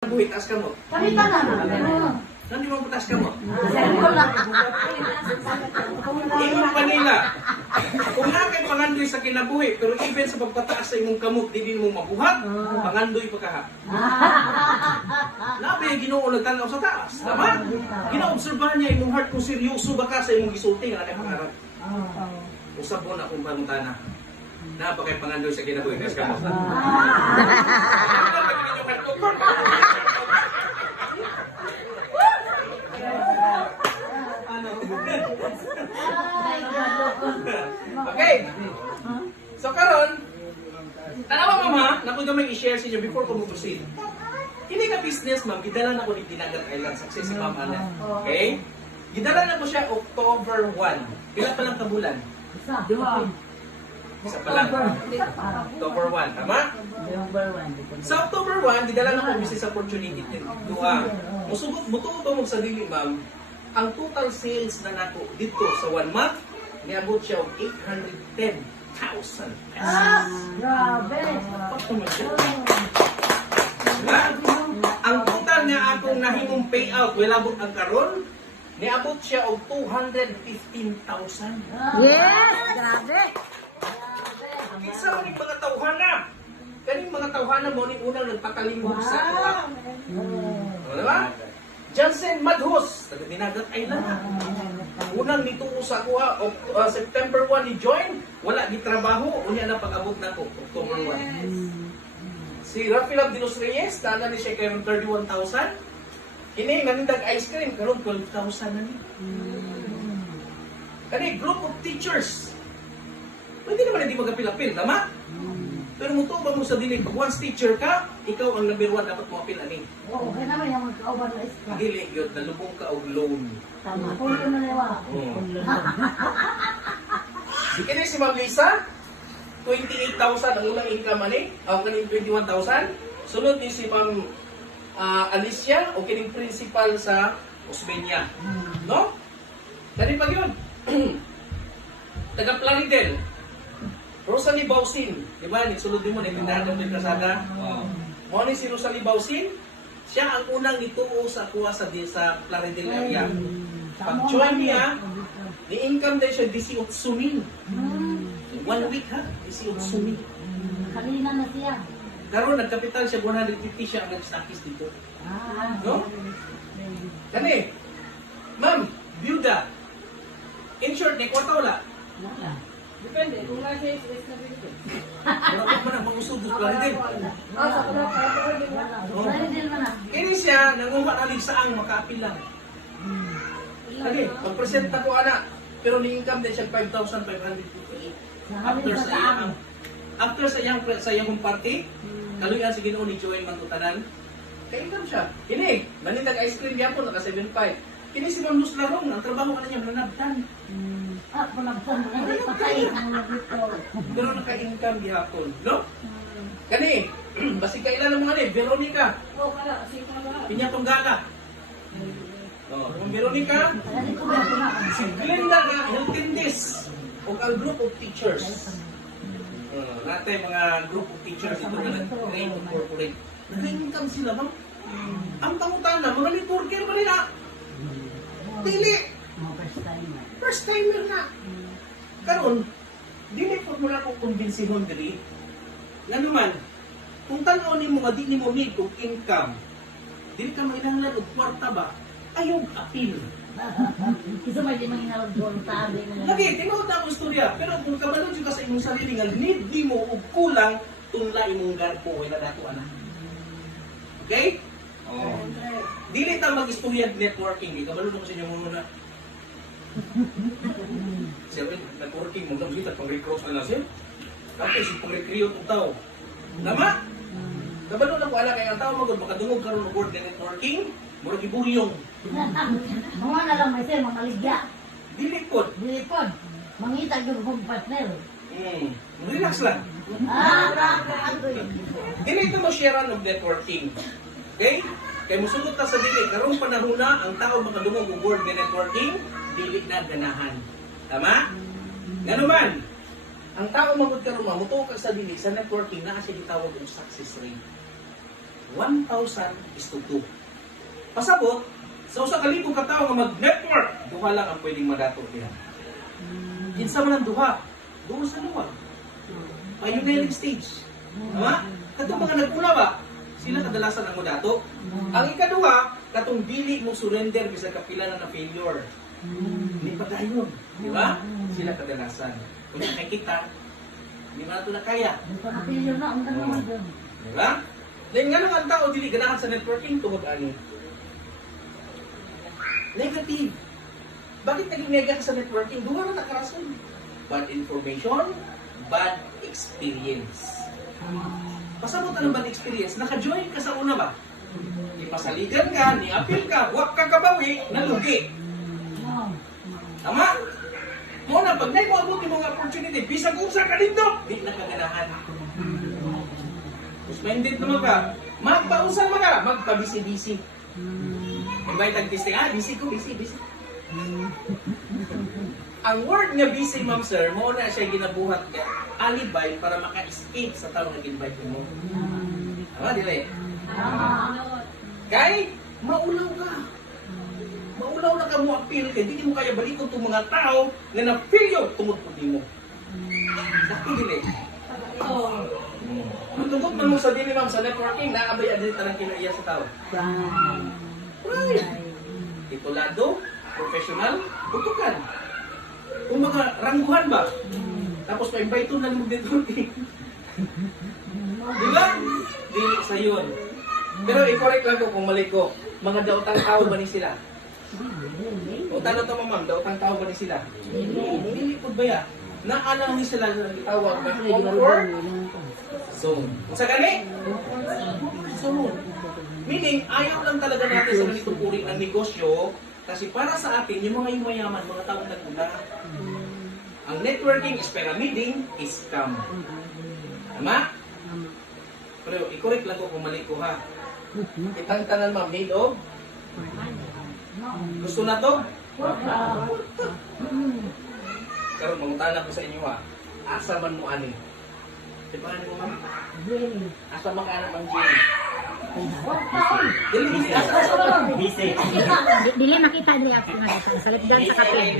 Buhit, taas ka mo. Palitan na. Nandi mo taas ka mo. Ingon pa nila. Kung na kay pangandoy sa kinabuhi, pero even sa pagpataas sa imong kamot, di din mo mabuhat, pangandoy pa kaha. Nabi, Ginoo nagtanaw sa taas. Tama? Ginaobserbahan niya imong heart kung seryoso ba ka sa imong gisulti nga kay pangarap. Usap mo na kung pangutana. Napa kay pangandoy sa kinabuhi, taas ka mo. Okay. So karon, tanawa mama, nakoy gamay i-share sa inyo before ko mo-proceed. Kini ka business ma'am, gidala na ko ni Dinagat Island, success si Ma'am Ana. Okay? Gidala na ko siya October 1. Pila pa lang ka bulan? Isa pa lang. October 1, tama? Sa October 1, gidala na ko business opportunity din. Duha. Musugot buto mo sa dili ma'am. Ang total sales na nako dito sa 1 month, niabot siya og 810,000 pesos. Grabe. Ang total nga akong nahimong payout, walabot ang karon, niabot siya og 215,000. Yes! Grabe! Isa mo ni mga tawhana. Kaning mga tawhana mo ni unang nagpatalingog sa ato. Diba? Jansen Madhus, taga Dinagat Island. Unang nituo sa kuha, September 1 ni join, wala gitrabaho, unya na pag-abot na ko, October 1. Si Rafael Dinos Reyes, tala ni siya karon 31,000. Kini nanindag ice cream, karon 12,000 na ni. Kani group of teachers. Pwede naman hindi magapil-apil, tama? Pero muto ba mo sa dili, pag once teacher ka, ikaw ang number 1 dapat mo apil ani. Oo, kaya naman yung magkauban na iska. Dili yun, nalubong ka og loan. Tama. Pulo na lewa. Si kini si Ma'am Lisa, 28,000 ang unang income ani, ang kaning 21,000. Sunod ni si Ma'am Alicia, o kining principal sa Osmeña. No? Kani pa yun. Taga Plaridel. Rosalie Bausin, di ba? Sulod din mo, nagtindahan ng Kasada. Mo ni si Rosalie Bausin, siya ang unang nituo sa kuha sa Plaridel area. Pag-join niya, ni-income din siya 18,000. 1 week ha? 18,000. Kanina na siya. Karon nagkapital siya 150 siya ang nag-stackis dito. No? Kani, ma'am, byuda. In short, ni kwarta wala. Depende, kung nasa is na dito. Wala ko man ang pag-usod sa Plaridel. Sa pula, Plaridel man na. Kini siya, nanguha na saang makaapil lang. Lagi, pag-present na ko anak, pero ni-income din siya 5,558. After sa iyang party, kaluyan sa Ginoo ni Joel Mantutanan, ka-income siya. Kini, manitag ice cream yapon, naka 7.5. Kini si Ma'am Luz Larong, ang trabaho ka na niya, mananabtan. Panagpon mo na patay. Pero naka-income yapon, no? Kani, basi kailan mo nga ni, Veronica, Oo, kaya, sige na. Piñatonggala. Kung Veronica, si Glenda nga Hiltindis o ang group of teachers. Natin mga group of teachers ito na nag-train to corporate. Nag-income sila ba? Ang pangutan na, mga networker ba nila? Dili! First timer na. Karon, dili po mula ko kumbinsinon diri. Nga naman, kung tanaw ni mo nga di ni mo need og income, dili ka mailangan og kwarta ba? Ayog apil. Isa may di manginawag doon sa amin. Lagi, tinuod na akong istorya. Pero kung kabalod ka sa imong sarili nga need di mo og kulang, tunla imong garpo wala dato ana. Okay? Oh. Dili ta mag-istorya networking, kabalod mo sa inyo muna. Siyempre, networking mo lang kita pang-recruit na siya. Tapos pang-recruit ng tao. Tama? Kabalod na ko ala kay ang tao magod makadungog karon og word networking, murag ibuhyong. Mga na lang may sir, makaligya. Dili pod. Dilipod. Mangita yung home partner. Relax lang. Grabe. Dili ito mo sharean og networking. Okay? Kay musugot ta sa dili karong panahon na ang tao makadungog og word networking, dili na ganahan. Tama? Nganuman, ang tao magud karon mamuto ka sa dili sa networking naa siya gitawag og success rate. 1,000:2. Pasabot, sa usa ka libo ka tawo nga mag-network, duha lang ang pwedeng madato diha. Kinsa man ang duha? Duha sa duha. Pioneering stage. Tama? Katong mga nag-una ba? Sila kadalasan ang modato. Ang ikaduha, katong dili mo surrender bisag kapila na failure. Hindi pa tayo. Di ba? Sila kadalasan. Kung nakikita, hindi mo na ito na kaya. Ito na pilyo na, ang gano'n doon. Di ba? Dahil nga naman ang tao, dili ganahan sa networking tungod ani. Negative. Bakit naging negative sa networking? Duha na nakarason. Bad information, bad experience. Pasabot ang bad experience, naka-join ka sa una ba? Ipasaligan ka, ni-appeal ka, wak ka kabawi, nalugi. Tama? Mo na, pag mo abot yung mga opportunity, bisag usa ka dito, di nakaganahan. Mas minded naman ka, magpausan mo ka, magpabisi-bisi. Invite ang testing, busy ko, busy. Ang word nga busy, ma'am sir, mo na siya ginabuhat ka, alibay para maka-escape sa tao na invite mo. Tama, dili? Kay, maulaw ka. Maulaw na ka mo appeal kay hindi mo kaya balikon itong mga tao na na-failure tungod po di mo. Dako dili. Matungkot man mo sa dili, ma'am, sa networking, naabay din tanang kinaiya sa tao. Right. Titulado, professional, butukan. Kung mga rangguhan ba? Tapos pa-invite na mo dito. Di ba? Dili sa yun. Pero i-correct lang ko kung mali ko. Mga daotang tao ba ni sila? O tanong to ma'am, daotang tao ba ni sila? Dili po ba ya? Naanang ni sila na itawag na comfort zone. Kung sa gani? Zone. Meaning, ayaw lang talaga natin sa ganitong uri ng negosyo kasi para sa atin, yung mga yumayaman, mga taong nagmula. Ang networking is pyramiding is scam. Tama? Pero i-correct lang ko kung mali ko ha. Itang tanan ma'am, made of? Gusto na to? Karon mangutana ko sa inyo ha. Asa man mo ani? Di ba ano mo ma'am? Asa man ka anak ng Jenny? Dili asa man? Dili makita dili ako nakita. Sa lipdan sa kape.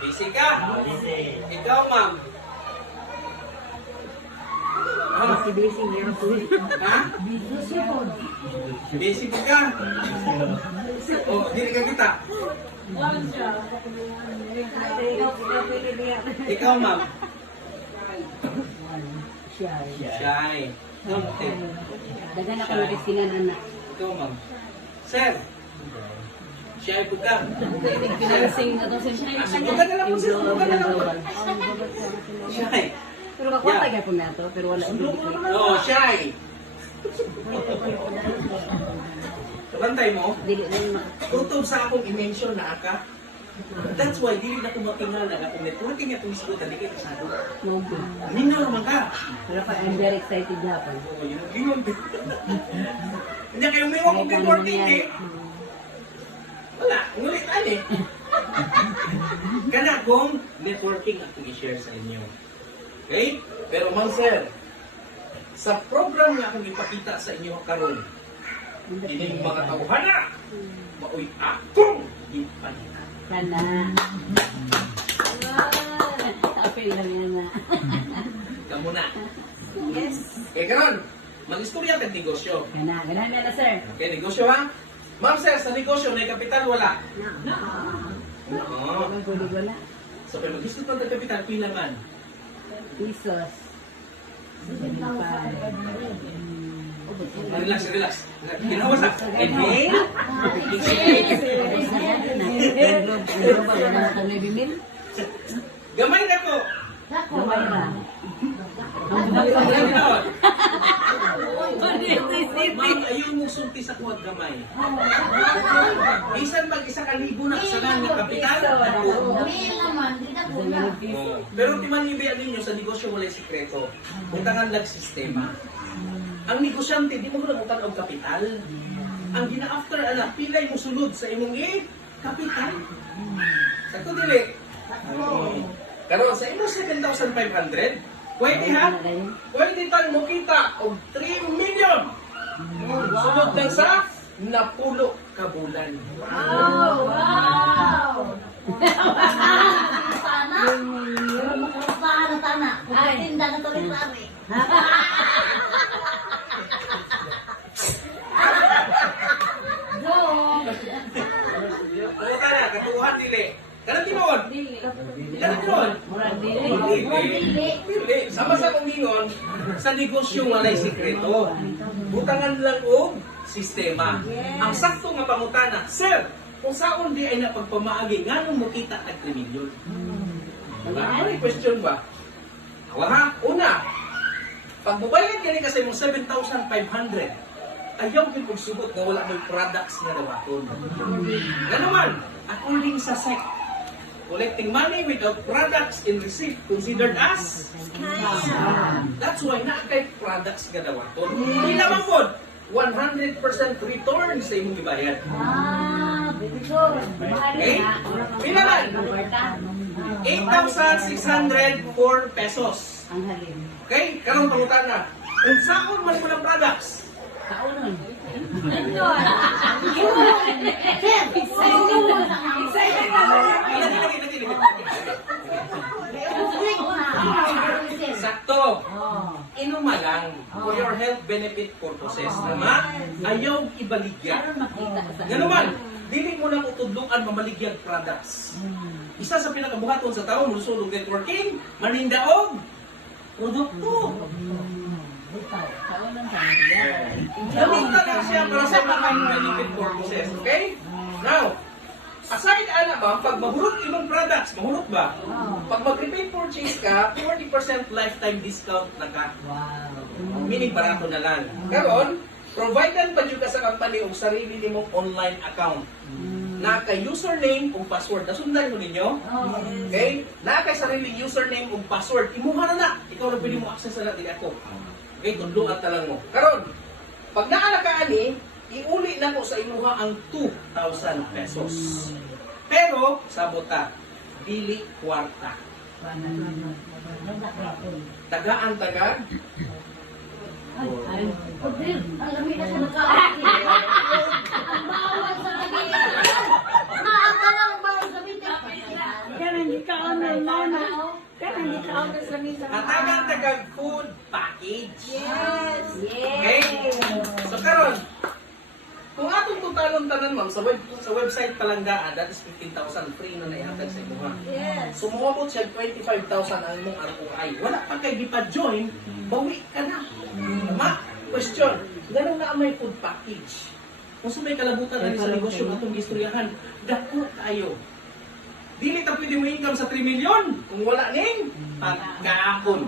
Busy ka? Ikaw ma'am? Si Busy niya po. Ha? Busy po ka? O, dili ka kita? Ikaw ma'am? Shy. Okay. Dagan ako ng iskinan, anak. Ikaw ma'am? Sir? Shy po ka? Financing na to sa Buka na lang po sir. Buka na lang po. Shy. Pero kakwata ka po na to, pero wala yung Oh, shy. Kabantay mo? dili na yung Tutob sa akong i-mention na aka. That's why, dili na ko matingala na kung networking at mismo, hindi kayo kasado. logo. Nino naman ka. Pero pa, I'm very excited hapon. Oo, yun. Hindi kayo may wakong networking eh. Wala, ngulit eh. Kana kung networking at i-share sa inyo. Okay? Pero ma'am sir, sa program nga akong ipakita sa inyo karon, ining mga tawhana, maoy akong ipalita. Kana. Apil lang yan na. Kamu na. Yes. Okay, karon, mag-istorya tag negosyo. Kana, ganahan na sir. Okay, negosyo ha? Ma'am sir, sa negosyo, may kapital wala? Oo. Ang kulig wala. So, kung mag-gusto pa ng kapital, pila man? Pesos. Relax. Ginawa sa inhale. Pero ba na ito na bimil? Gamay na ko. Gamay na. Ma'am, ayaw mo sulti sa kuwag gamay. Bisan mag isa ka libo na sa nga kapital. Mil naman, di na po na. Pero timan ibiyan ninyo sa negosyo walay sikreto. Utangan lang sistema. Ang negosyante, di mo lang utang og kapital. Ang gina-after ala, pilay mo sulod sa imong kapital. Sakto dili. Karon sa imo 7,500, Pwede ha? Pwede tayong makita og 3 million. Sunod lang sa napulo ka bulan. Sana. Makakasahan na tana. Ay, tinda na to rin rami. Puta na, katuhan dili. Kanang tinuod. Kanang tinuod. Murag dili. Dili. Sama sa kumingon, sa negosyo nga nay sikreto. Butangan lang og sistema. Ang sakto nga pangutana, Sir, kung saon di ay napagpamaagi, nganong mo kita tag 3 million? May question ba? Wala. Una, pagbubayad ka kasi mong 7,500, ayaw din kong subot na wala may products nga dawaton. Ganaman, according sa SEC, collecting money without products in receipt considered as scam. That's why na kay products nga dawaton. Hindi naman po, 100% return sa imong gibayad. Very good. Okay? Pila lang? 8,604 pesos. Ang halin. Okay? Karong pangutan na. Kung saan man mo ng products, Kaunon. sakto. Inuma lang for your health benefit purposes. Tama? Ayaw ibaligya. Karon makita sa. Ganuman, dili mo lang utudlukan mamaligyag products. Isa sa pinakabuhaton sa taon, musulog networking, manindaog, produkto. Kaunon sa media. Gamita lang siya para sa mga benefit purposes. Okay? Now, aside ana ba, pag mahurot imong products, mahurot ba? Pag mag-repeat purchase ka, 40% lifetime discount na ka. Wow. Meaning barato na lang. Karon, providean pa jud ka sa company og sarili nimong online account. Na kay username ug password. Nasundan mo ninyo? Okay? Na kay sarili username ug password. Imuha na na. Ikaw na pwede mo access na dili ako. Okay, tudluan ta lang mo. Karon, pag naala ka ani, iuli na ko sa imuha ang 2,000 pesos. Pero, sabota, dili kwarta. Tagaan tagad. Ay. Alam mo na sa nakaakit. Ang bawal sa lagi. Maaga lang ang bawal sa bitin. Kaya hindi ka honor, mama. Kaya hindi ka honor sa misa. Tagaan tagad food package. Yes. Okay? So karon, kung atong tutalon tanan ma'am sa website palanggaan, that is 15,000 free na naihatag sa imuha. Yes. So muabot siya 25,000 ang imong ROI. Wala pa kay gipa-join, bawi ka na. Ma, question, ganun na may food package. Kung sa may kalabutan na sa negosyo atong gistoryahan, dako tayo. Dili ta pwede mo income sa 3 million kung wala ning pagkaon.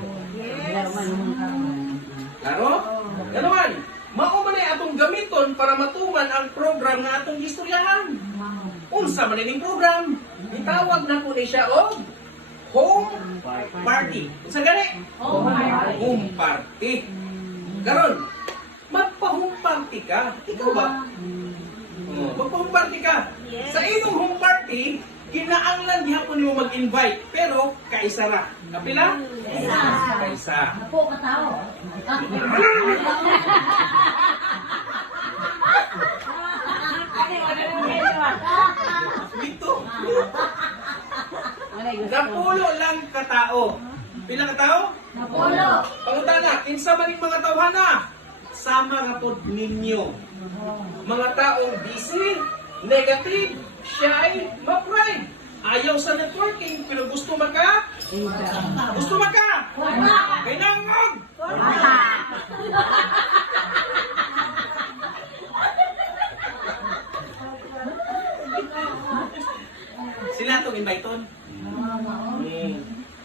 Klaro? Ganuman, mao man ay atong gamiton para matuman ang program nga atong gistoryahan. Unsa man ining program? Itawag na ko ni siya og home party. Unsa gani? Home party. Karon, magpa-home party ka. Ikaw ba? Magpa-home party ka. Sa inyong home party, kinaanglan gihapon mo mag-invite, pero kaisa ra. Kapila? Kaisa. Ako katao. Ito. Napulo lang katao. Pila katao? Napolo. Pangutana, kinsa maning mga tawhana? Sama nga pod ninyo. Mga taong busy, negative, shy, ma-pride. Ayaw sa networking, pero gusto maka? Gusto maka? Wala. Kailangan! Sila itong invite-on.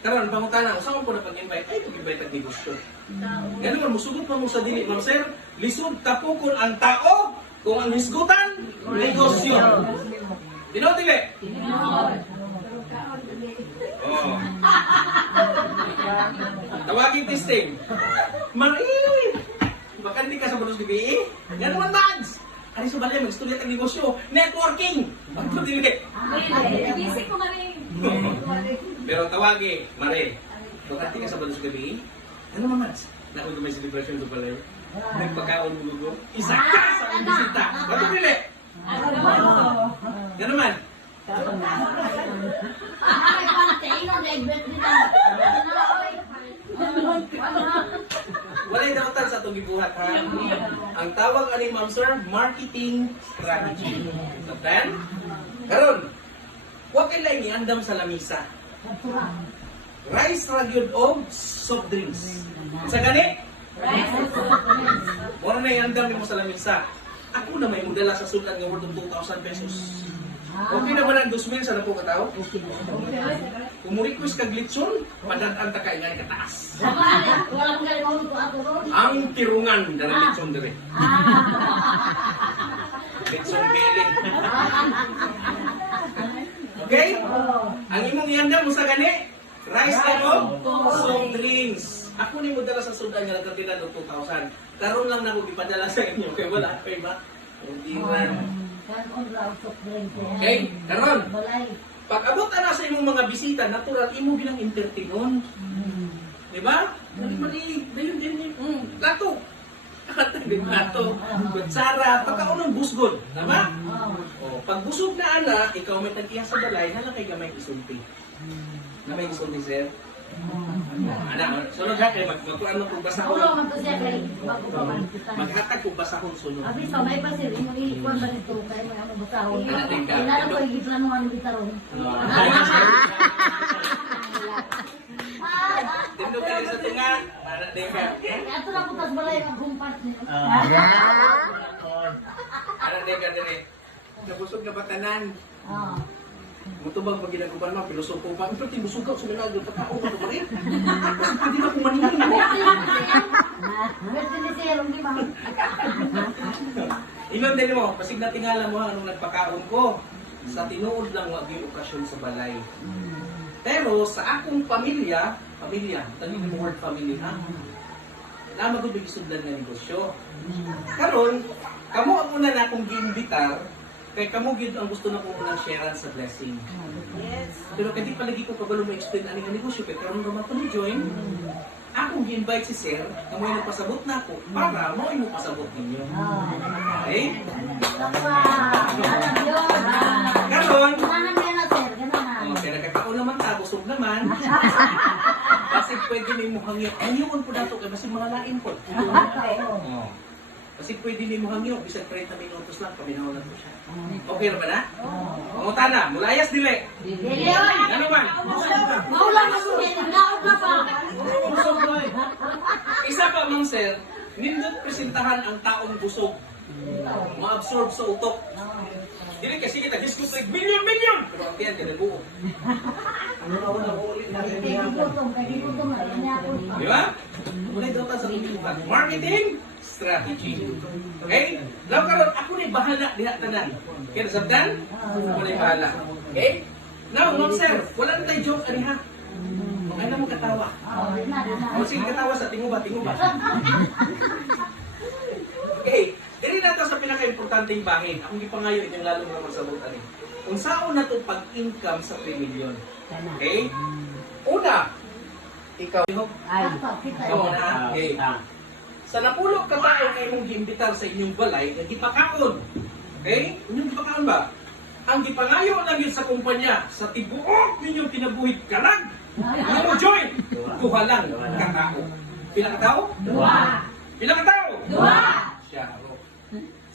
Karon pangutana, usa man po na pag-invite, ay pag-invite ang negosyo. Ganun man, musugot man mo sa dili, ma'am sir, lisod tapukon ang tao, kung ang hisgutan, negosyo. Tino, dili? Oh. Tawagin testing. Marie! Bakante ka sa Balos DBE? Ganun man, Mads! Ano sa balay, mag-studyat ang negosyo? Networking! Ano dili? Busy ko nga rin. Pero tawagi, Mare, bakante ka sa Balos DBE? Ano naman? Naku may celebration ko pala yun. Nagpagkaon mo gugo. Isa ka sa akong bisita. Bato pili? Yan naman. Ay, pangtain ang eggbet nila. Walay dautan sa itong gibuhat ha. Ang tawag ani ma'am sir, marketing strategy. So then, karon, huwag kailangan iandam sa lamisa. Rice ragyod o soft drinks. Sa gani? Wala na iandam mo sa lamisa. Ako na may mudala sa sudan nga worth of 2,000 pesos. Okay na ba ng 2,000 sa napo katao? Kung mo request kag litson, padadaan ta kay nga kataas. Walang galing ko ako ron. Ang tirungan dari litson dire. Litson beling. Okay? Ang imong ianda mo sa gani, rice lang o soft drinks. Ako ni mo dala sa sudan nga nagkatila ng 2,000. Karon lang na ko ipadala sa inyo kay wala pa iba. Hindi man. Okay? Karon. Pag abot na sa imong mga bisita, natural imo bilang entertainon. Di ba? Mali, dayon din lato. Di ba lato? Kutsara, pagkaunang busgod. Tama? O, pag busog na ana, ikaw may tag-iya sa balay, hala kay gamay isulti. Na may isulti, sir? Anak, sunod ha, kay magkuhan mo kung basahon. Ulo man to siya kay magkukuman. Maghatag kung basahon sunod. Abi sa may pasir imo ikuan ba dito kay mga mabutahon. Ano, tingka? Inala ko igitlan mo ano bitaron. Tindog ka sa tunga, anak din ka. Ato na putas balay ang gumpat niyo. Anak din ka din eh. Nabusog na batanan. Ah. Mutubang pag ginagawa mo, pilosopo pa. Ito, tinusog ka, suminagod, pagkao pa ito ba rin? Pwede na kumanin mo. Pwede ni Sir, hindi ba? Inon din mo, pasig na tingala mo anong nagpakaon ko. Sa tinuod lang wag yung okasyon sa balay. Pero sa akong pamilya, tanong mo word family ha? Na magubig isudlan nga negosyo. Karon, kamo ang una na akong giimbitar, kay kamo gid ang gusto na ko muna sharean sa blessing. Yes. Pero kadi palagi ko kabalo mo explain ani nga negosyo kay karon ra man join. Akong gi-invite si Sir, kamo yung nagpasabot na ako para mo imo pasabot ninyo. Okay? Karon, okay, nakakaon naman ta, busog naman. Kasi pwede na mo hangyo. Hangyoon po dato kay basi mga lain po. Oh. Kasi pwede ni mo hangyo, bisag 30 minutos lang, paminaw lang po siya. Okay na ba na? Panguta na, mulayas dili. Ano man? Maulan na sulit, naot na pa. Isa pa, Ma'am Sir, nindot presentahan ang taong busog. Ma-absorb sa utok. Dili kasi kita discuss like million! Pero ang tiyan, ganun buo. Ano na wala ulit na di ba? Muna daw ta sa tutukan. Marketing strategy. Okay? Now karon ako ni bahala diha tanan. Kaya nasabdan? Ako ni bahala. Okay? Now, Ma'am Sir, wala na tayo joke ani ha. Ay na mo katawa. O sige katawa sa tinguba. Okay. Dili na sa pinaka-importanteng bangin. Akong gipangayo inyong lalong na magsabutan ni. Kung saan na to pag-income sa 3 million. Okay? Una, ikaw. Ikaw na. Okay. Sa napulog ka tayo na imong giimbitar sa inyong balay, na gipakaon. Okay? Inyong gipakaon ba? Ang gipangayo lang yun sa kumpanya, sa tibuok ninyong kinabuhit karag. Ano mo join? Kuha lang, kakao. Pila ka tao? Pila ka tao? Siya.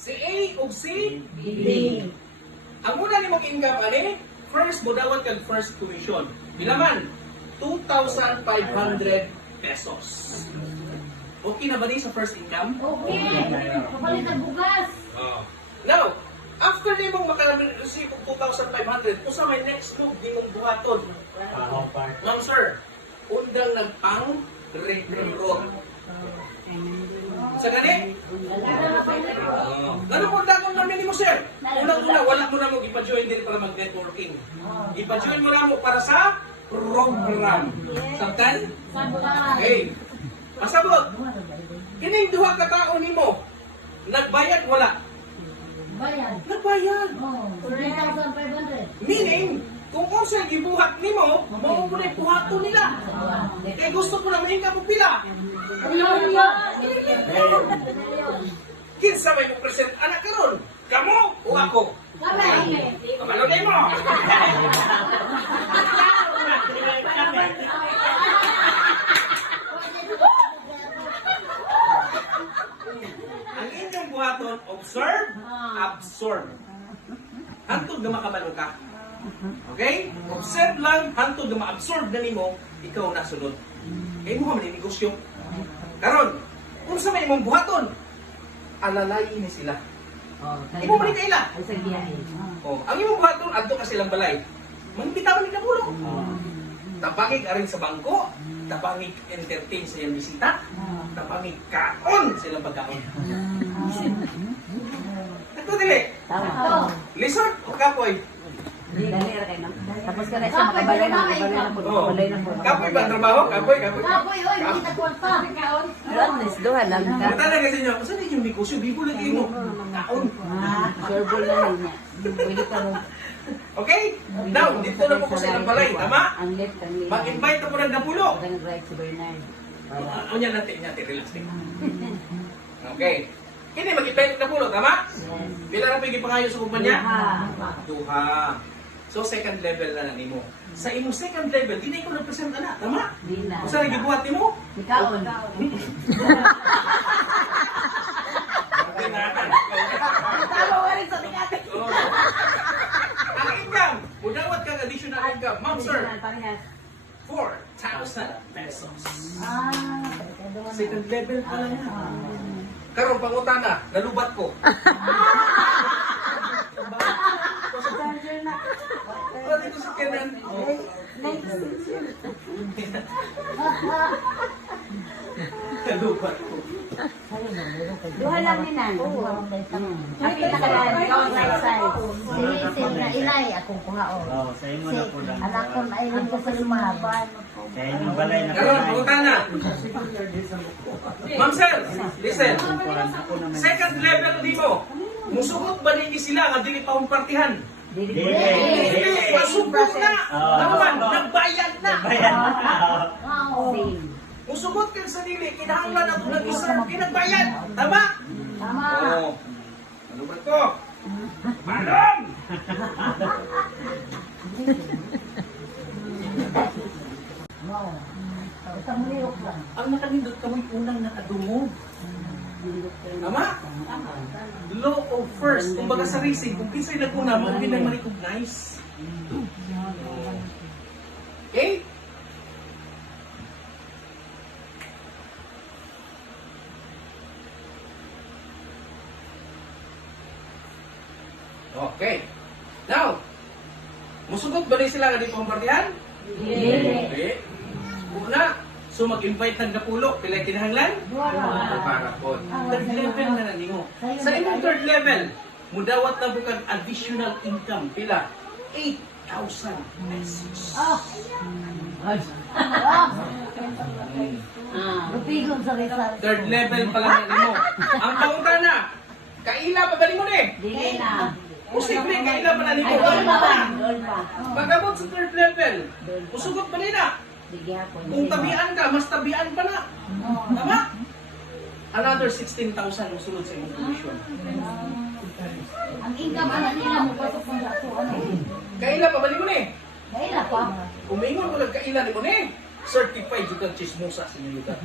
Si A o si B. Ang una ni mong income, ani? First, budawat kag first commission. Pila man? 2,500 pesos. Okay na ba ni sa first income? Okay. Kapalit ang bugas. Now, after ni mong makareceive og 2,500, kung sa may next move, di mong buhaton. Ma'am sir, undang nagpang recruit. Sa gani? Ano kung dagong namin mo sir? Unang-una, wala mo na mo ipa-join din para mag-networking. Ipa-join mo na mo para sa program. Samtan? Okay. Pasabot. Kining duha ka tao nimo. Nagbayad wala. Bayan. Nagbayad. 3,500. Meaning, kung unsa gibuhat nimo, mao mo na buhaton nila. Kaya gusto ko na mahinga mo pila. Kinsa may mo present anak karon? Kamo o ako? Kamalunay mo! Ang inyong buhaton, observe, absorb. Hantod na makabalo ka. Okay? Observe lang, hantod na ma-absorb na nimo, ikaw nasunod. Kaya mo ka negosyo. Karon, kung sa may imong buhaton, alalayin ni sila. Imo man kaila. Ang sagiyain. Oh, ang imong buhaton adto ka silang balay. Mangbitaw ni kabulo. Tapangig aring sa bangko, tapangig entertain sa iyang bisita, tapangig kaon silang pagkaon. Ito dili. Tama. Lizard o kapoy? Dali ra kay nang. Tapos ka na siya makabalay na po. Oh. Balay na po. Kapoy ba ang trabaho? Kapoy. Kapoy, oy, hindi na kwarta. Rodness, duha lang ka. Punta na kasi nyo, saan yung negosyo? Bibo lagi mo. Kaon. Sureball na niya. Pwede ka rin. Okay? Now, dito na po ko sa ilang balay. Tama? Ang left, ang left. Mag-invite na po ng napulo. Ang right si Bernard. Ano yan natin, relax din. Okay. Kini mag-invite na napulo, tama? Pila na pwede pangayo sa kumpanya? Duha. So, second level na nimo. Sa imong second level, di na ikaw represent na, tama? Di na. Kung saan nagbuhat nimo? Ikaon. Tama ka rin sa tingate. Oh. Ang income, mudawat kang additional income. Ma'am, sir, 4,000 pesos. Second level pa lang yan. Karon pangutana, nalubat ko. Pwede ko sa kanan. Nalubat ko. Duha lang ni Nan. Nakita ka lang. Ikaw ang right side. Si na ilay akong kuhaon. Sa imo na po lang. Anak ko na ayun ko sa lumaban. Sa inyong balay na po. Karon pangutana. Ma'am sir, listen. Second level nimo. Musugot ba ninyo sila nga dili pa partihan? Dili. Hindi, masubok na. Naman, nagbayad na. Same. Musugot kayo sa dili, kinahanglan ako nag-iserve, kinagbayad. Tama? Tama. Oo. Ano ba ito? Malong! Sa muliyok lang. Ang nakanindot ka mo'y unang nakadungog. Tama? Law of first. Kung baga sa racing, kung kinsa'y naguna, mga ginang ma-recognize. Okay? Okay. Now, musugot ba rin sila nga di pampartihan? Hindi. Una, so mag-invite ng napulo, pila kinahanglan? Para po. Third level na naningo. Sa imong third level, mudawat na bukag additional income. Pila? 8,000 pesos. Lupigon sa Rizal. Third level pa lang nimo. Ang paunta na, kaila pa ba nimo ni? Dili na. Posible, kaila pa na nimo. Doon pa. Pagkabot sa third level, musugot pa nila. Sige ako. Kung tabian ka, mas tabian pa na. Tama? Another 16,000 ang sunod sa imong commission. Ang income anak nila mo pasok mo sa ano. Kaila pa ba nimo ni? Kaila pa. Umingon mo lang kaila nimo ni. Certified yung kang chismosa sa inyo lugar.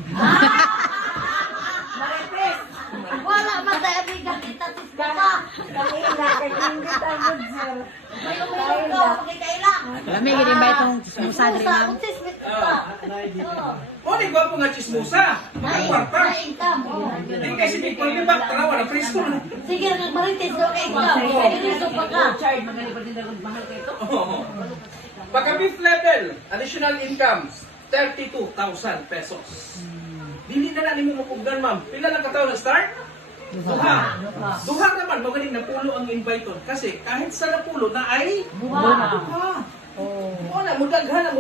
Wala man sa abigan kita tisba ka. Kanina, kay hindi tagod sir. May uminom ka, magkikaila. Lami gid ba itong musa diri ma'am? O, di gwapo nga chismosa. Makakwarta. Na income. Hindi kasi di pwede ba? Tara, wala presko na. Sige, nagmarites daw ka income. Pagkiriso pa ka. Charge magaling pa din daw mahal kay to. Pagka fifth level, additional income, 32,000 pesos. Dili na nimo mapugdan, ma'am. Pila lang kataon na start? Duha. Duha naman, magaling napulo ang invite kasi kahit sa napulo na ay duha. Wala, mudaghan.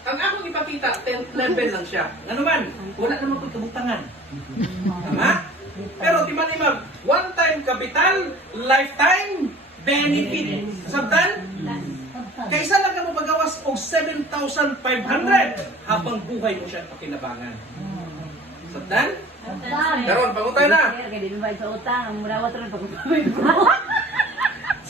Ang akong ipakita, 10th level lang siya. Ano man, wala naman ko kabutangan. Tama? Pero di man ma'am, one time capital, lifetime benefit. Sabdan? Kaysa lang ka mo pagawas og 7,500 habang buhay mo siya pakinabangan. Sabdan? Karon pangutay na. Sir, kaya di ba sa utang, ang murawat rin pag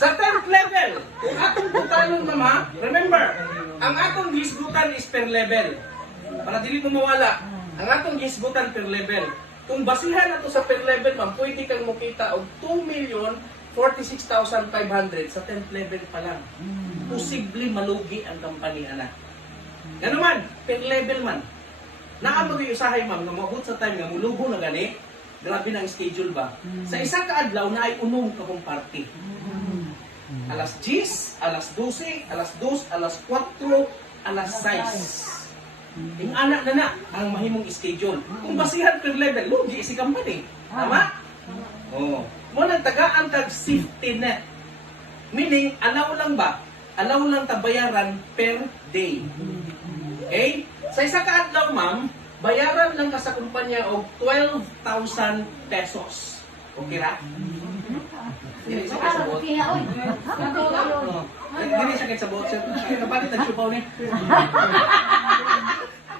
Sa 10th level, kung atong butalon mama, remember, ang atong gisgutan is per level. Para dili mo mawala. Ang atong gisgutan per level. Kung basihan nato sa per level, ma'am, pwede kang mukita og 2,046,500 sa 10th level pa lang. Posible malugi ang company, anak. Nga naman, per level man. Naamag yung usahay, ma'am, nga mabot sa time nga mulugo na gani, grabe na ang schedule ba? Sa isa ka adlaw na ay unong ka kong party. Alas 10, alas 12, alas 2, alas 4, alas 6. Yung anak na ang mahimong schedule. Kung basihan per level, lugi si company. Tama? Oo. Mo nang tagaan kag safety net. Meaning, alaw lang ba? Alaw lang tabayaran per day. Okay? Sa isa ka adlaw, ma'am, bayaran lang ka sa kumpanya og 12,000 pesos. Okay ra? Dili sa kay sabot. Dili sa kay sabot. Kapalit nagsupaw ni.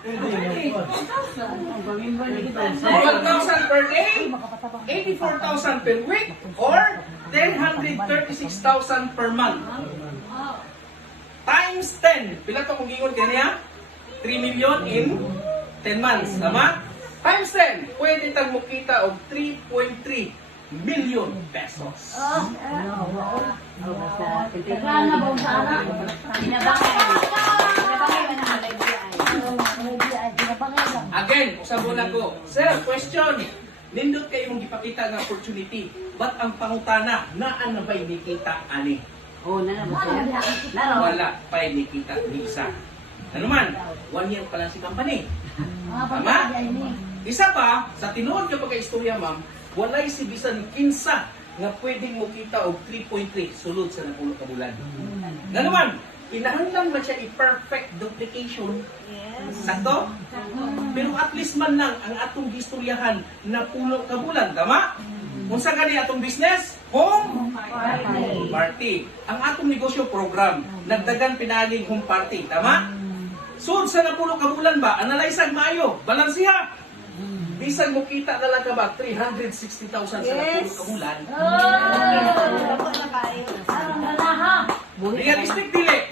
12,000 per day, 84,000 per week, or 136,000 per month. Times 10. Pila to kung gingon kaniya? 3 million in 10 months. Tama? Times 10. Pwede tang mukita og 3.3 million pesos. Kailangan ba sa anak? Again, usabunan ko. Sir, question. Nindot kayo mong ipakita ng opportunity. Ba't ang pangutana, naan na ba'y nikita ani? Oh, nana mo sir. Naro. Wala pa'y nikita ni isa. Ano man, 1 year pa lang si company. Tama? Isa pa, sa tinuod ka pagka-istorya, ma'am, walay si bisan kinsa nga pwedeng mukita og 3.3 sulod sa napulo ka bulan. Nga naman, kinahanglan man siya i-perfect duplication. Sakto? Pero at least man lang ang atong gistoryahan na pulo ka bulan, tama? Unsa gani atong business? Home party. Ang atong negosyo program, nagdagan pinaling home party, tama? Sud sa napulo ka bulan ba? Analyze maayo, balansiha. Bisan mo kita na lang ka ba 360,000 sa napulo ka bulan? Realistic dili.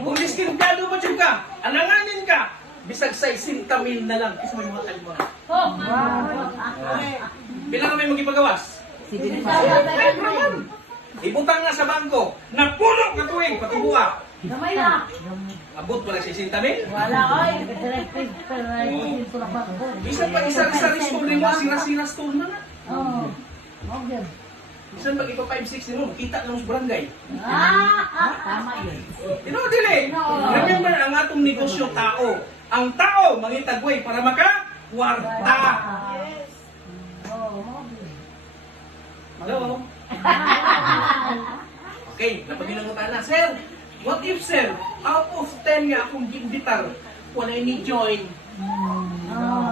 Kung diskintado mo dyan ka, alanganin ka, bisag 60,000 na lang. Kasi may mga kalmo na. Bilang kami magipagawas? Ibutang na sa bangko, napulo ka tuwing patubuha. Gamay na. Abot wala 60,000? Wala oy. Bisan pag isa-isa store mo, sira-sira store na na. Oh. Bisan pag ipa 5-6 mo, kita lang sa barangay. Tama yun. Dili. Remember ang atong negosyo tao. Ang tao mangitagway para maka-kwarta. Hello? Okay, napaginangutan na. Sir, what if, sir, out of 10 nga akong gimbitar, wala ni join.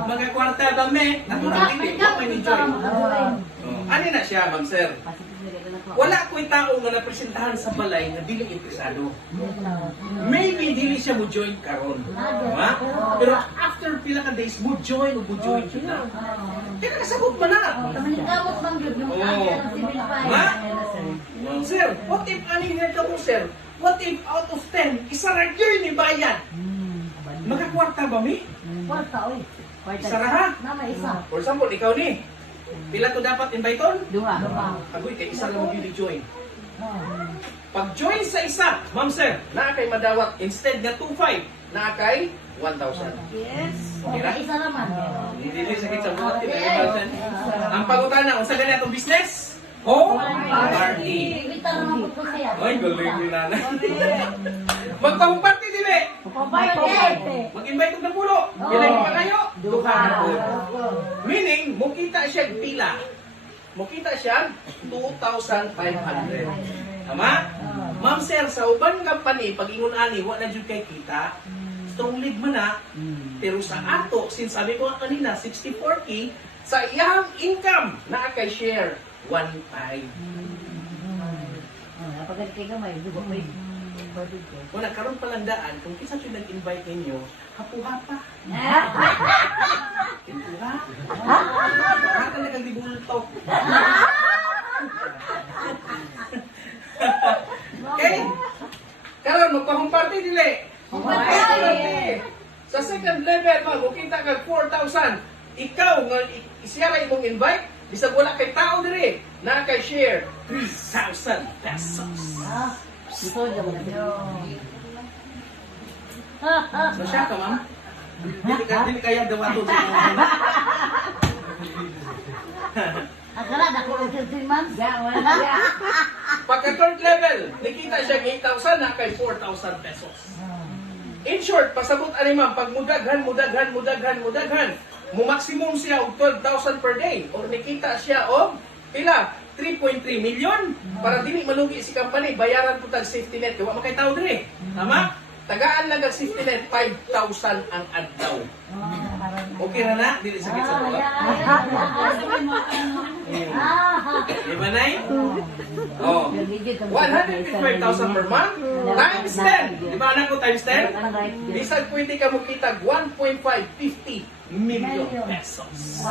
Magkakwarta kami, natural hindi, wala ni join. Ano na siya, ma'am, sir? Wala ko'y tao nga napresentahan sa balay na dili interesado. Maybe dili siya mo join karon. Diba? Pero after pila ka days, mo join siya na. Kaya nakasagot mo na. Kamanikamot bang yun yung cancer ng civil Ma? fire? Sir, what if aning nga ka mo, sir? What if out of 10, isa ra yun ni bayan? Magkakwarta ba mi? Kwarta oy. Isa ra ha? Nama isa. For example, ikaw ni. Pila to dapat invite-on? Duha. Agoy, kay isa lang mo join. Pag join sa isa, ma'am sir, naa kay madawat instead na 2,500, naa kay 1,000. Yes. Okay ra? Isa naman. Hindi sakit sa buhat kita. Ang pangutana, unsa gani atong business? Home party. Ibita naman po siya. Ay, galing ni nanay. Magpahong party dili. Mag-invite og na pulo. Ilan pa kayo? Duha na po. Meaning, mukita siya pila. Mukita siya 2,500. Tama? Ma'am sir, sa uban company, pag ingon ani, wala jud kay kita. Strong lead man na. Pero sa ato, since sabi ko nga kanina, 64K, sa iyang income, na kay share 1,500. Kapag kay gamay, dugo may body ko. Kung nagkaroon palang daan, kung kisa siya nag-invite ninyo, hapuhapa. Hapuha. Haka na kang dibulto. Okay? Karon magpahong party dili. Party. Sa second level, magkita kag 4,000. Ikaw nga siya ra imong invite, bisag wala kay tao diri, na kay share 3,000 pesos. Ito yung So siya ka, ma'am? Dili kaya dawato sa inyo. akala na ko ang 13 months. Ya, wala. Pagka third level, nakita siya 8,000 na kay 4,000 pesos. In short, pasabot ani ma'am, pag mudaghan, maximum siya og 12,000 per day. O nakita siya og pila? 3.3 million para dili malugi si company, bayaran po tag safety net. Kaya makay tao diri. Tama? Tagaan lang ang safety net, 5,000 ang adlaw. Okay ra na? Dili sakit sa buwan. Di ba, Nay? Oh. 155,000 per month times 10. Di ba anak ko times 10? Bisag pwede ka mukita 1.550 million pesos.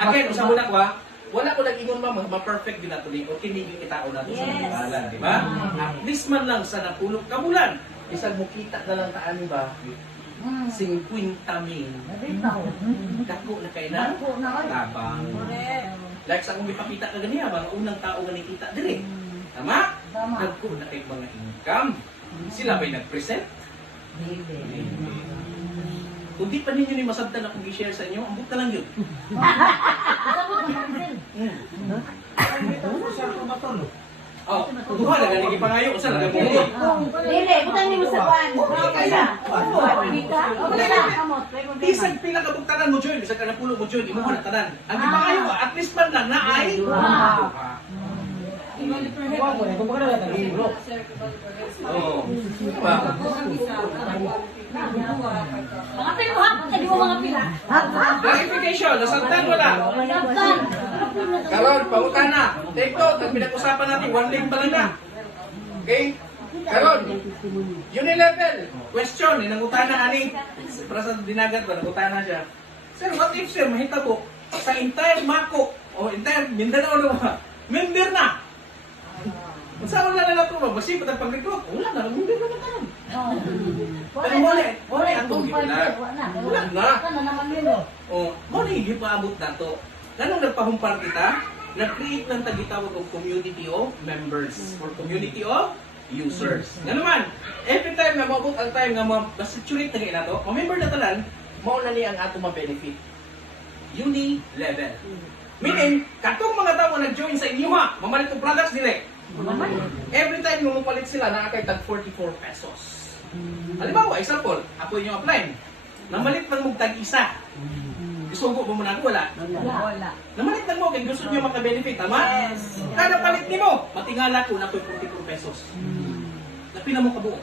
Again, usa mo na ko ha. Wala ko nag-ingon ma-perfect din nato ni o kinigil kita o nato sa pangalan, di ba? At least man lang sa napulog ka bulan. Bisag mukita na lang taan ba? 50 mil. Dako na kay na tabang. Like sa kung ipakita ka ganiya, mga unang tao gani kita dire. Tama? Dako na kay mga income. Sila ba'y nag-present? Kung di pa ninyo ni masabtan akong i-share sa inyo, ambot na lang yun. Oh, duha na ganigi pangayo usa na gani. Dili, butang ni mo sa kwan. Bisag pila ka bugtanan mo join, bisag ka napulo mo join, imo na tanan. Ang pangayo at least man lang naay. Oh. Diba? Mga pila hapon, hindi mo mga pila. Clarification, nasabtan wala. Sabtan. Karon, pangutana. Take note, ang pinag-usapan natin, one link pa lang na. Okay? Karon, unilevel. Question, nanggutana ani. Para sa dinagat ba, nanggutana siya. Sir, what if sir, mahitabo sa entire Mako o entire Mindanao naman, member na. Saan wala na nato ba? Basi patag pag-recruit. Wala na, member na naman. Pero wala ang tungkol na. Wala na. Kana naman yun. O, mo na hindi pa abot na to. Ganong nagpahumpar kita, nag-create ng tagitawag of community of members or community of users. Nga naman, every time na maabot ang time nga ma-saturate na kayo na to, ma-member na talan, mao na niya ang ato ma-benefit. Uni-level. Meaning, katong mga tao nag-join sa inyo ha, mamalit ng products direct. Every time mo mapalit sila, nakakay tag 44 pesos. Halimbawa, example, ako inyong apply. Namalit lang mong tag-isa. Isugo mo muna ako, wala. Namalit lang mo, kaya gusto nyo maka-benefit, tama? Yes. Kada palit ni mo, matingala ko na ko 44 pesos. Napila mo kabuo.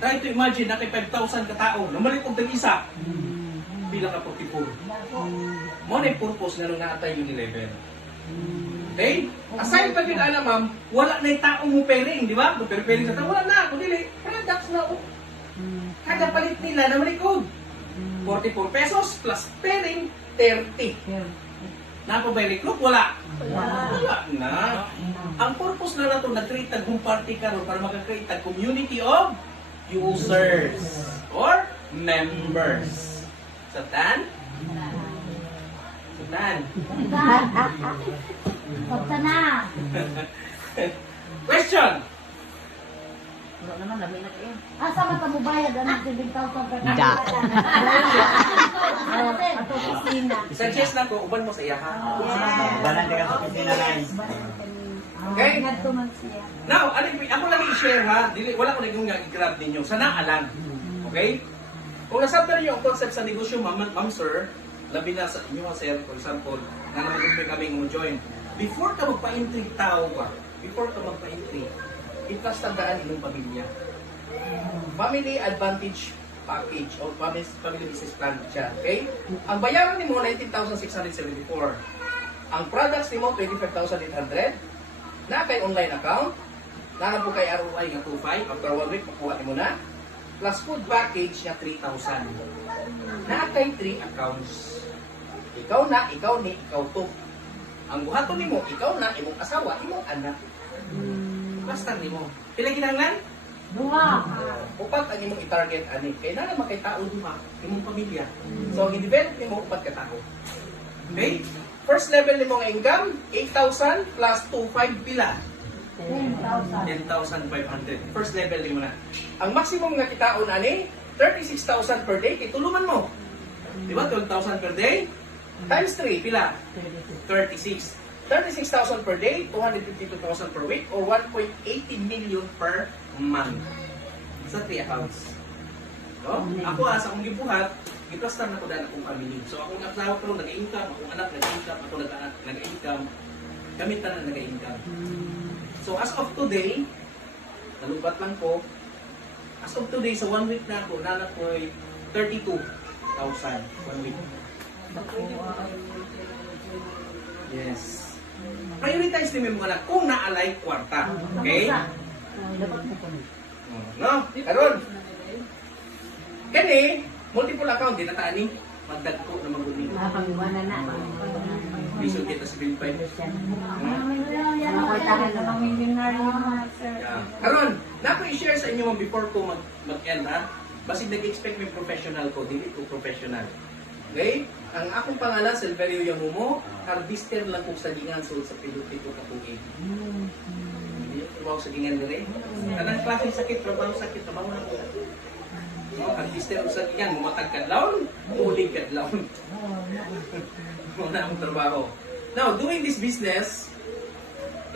Try to imagine, na kay 5,000 katao, namalit mong tag-isa. Pila ka 44. Mo na yung purpose nga nung naatay yung level. Okay? Aside pa din, ma'am, wala na yung taong mo pairing, di ba? Kung pairing sa tao, wala na. Kung dili, products na ako. Kada palit nila na malikod. 44 pesos plus pairing, 30. Na pa ba recruit? Wala. Wala na. Ang purpose na nato nag-create tag party karon para maka-create tag community of users or members. Satan? Satan. Sabtan na. Question. Wala naman, labi na kayo. Asa man ta mo bayad ang 7,000 per Da. Ato kusina. Suggest na ko, uban mo sa iya ha. Balang ka sa kusina na Okay? Ngadto man siya. Now, ako lang i-share ha. Wala ko na yung i-grab ninyo. Sana alam. Okay? Kung nasabta niyo ang concept sa negosyo, ma'am sir, labi na sa inyo sir, for example, na naman kami join. Before ka magpa-entry tao ka, before ka magpa-entry, ipas tandaan inyong pamilya. Family Advantage Package o Family Business Plan siya. Okay? Ang bayaran ni mo, 19,674. Ang products nimo 25,800. Na kay online account. Na po kay ROI nga 25 after 1 week makuha nimo na. Plus food package nga 3,000. Na kay 3 accounts. Ikaw na, ikaw ni, ikaw to. Ang buhaton nimo, ikaw na, imong asawa, imong anak. Basta nimo. Pila kinahanglan? Duha. Upat ang imong i-target ani. Kay na naman kay tao duha, imong pamilya. So i-develop nimo upat ka tao. Okay? First level nimo nga income 8,000 plus 2,500 pila. 10,000. 10,500. First level nimo na. Ang maximum nga kitaon ani 36,000 per day kay tuluman mo. Di ba 12,000 per day? Times 3 pila? 36. 36,000 per day, 252,000 per week, or 1.80 million per month. Sa 3 accounts. No? Ako sa akong gibuhat, giplastar na ko dahil akong family. So akong asawa ko nag-income, akong anak nag-income, ako nag-income, kami tanan nag-income. So as of today, nalubat lang po, as of today, sa 1 week na ako, nanak ko ay 32,000 1 week. Yes. Prioritize din mo na kung naalay kwarta. Okay? No? Karon. Kani, multiple account din nataani. Magdagko na maguni. Pangiwanan na. Biso kita sa bill pay. Nakwartahan na mga millionaire sir. Karon, nako i-share sa inyo before ko mag-end ha. Basig nag-expect may professional ko, dili ko professional. Okay? Ang akong pangalan, Silverio Yamumo, harvester lang kong sagingan so sa piluti ko kapugin. Hindi ko trabaho sagingan dire. Kanang klase sakit, trabaho na ko. No, harvester ko sagingan, mumatag kadlawon, mulig kadlawon. Muna akong trabaho. Now, doing this business,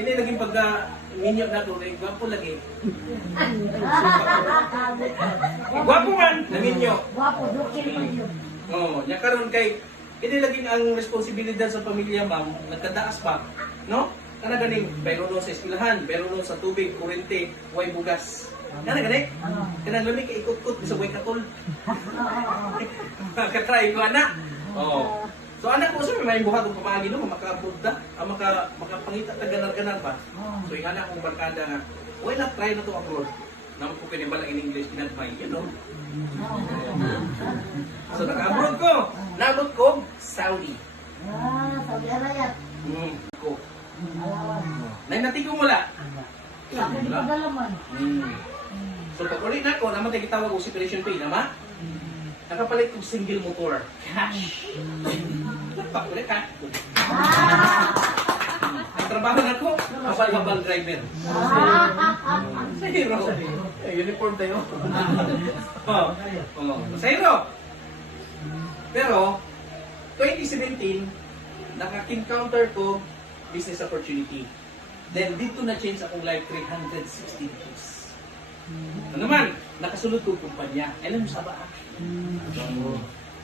hindi naging pagka-minyo na ko, gwapo lagi. Gwapo man, naminyo. Wapo, dukil mo yun. Oh, nya karon kay hindi laging ang responsibilidad sa pamilya ma'am, nagkadaas pa, no? Kana ganing bayro no sa eskwelahan, bayro no sa tubig, kuryente, way bugas. Kana gani? Kana lumi kay ikot-ikot sa way katol. Makatry ko ana. Oh. So anak ko sa may buhat og pamaagi no, makabudda, makapangita ta ganar-ganar ba. So yung anak kong barkada nga, why not try na to abroad? Naman ko pinibala in English kinadmay, you know. So naka-abroad ko. Nabot ko, Saudi. Saudi Arabia. Ko. Nainati ko mula. Sabi di pagalaman. So pag ulit na ko, naman tayo kitawag o separation pay, nama? Nakapalit kong single motor. Cash. Pag ulit ka. Ang trabaho na ko, habal-habal driver. Sa hero. Uniform tayo. Sa hero. Pero, 2017, naka-encounter ko business opportunity. Then, dito na change akong life 360 degrees. Ano naman, nakasulod ko kumpanya. Alam mo sa ba?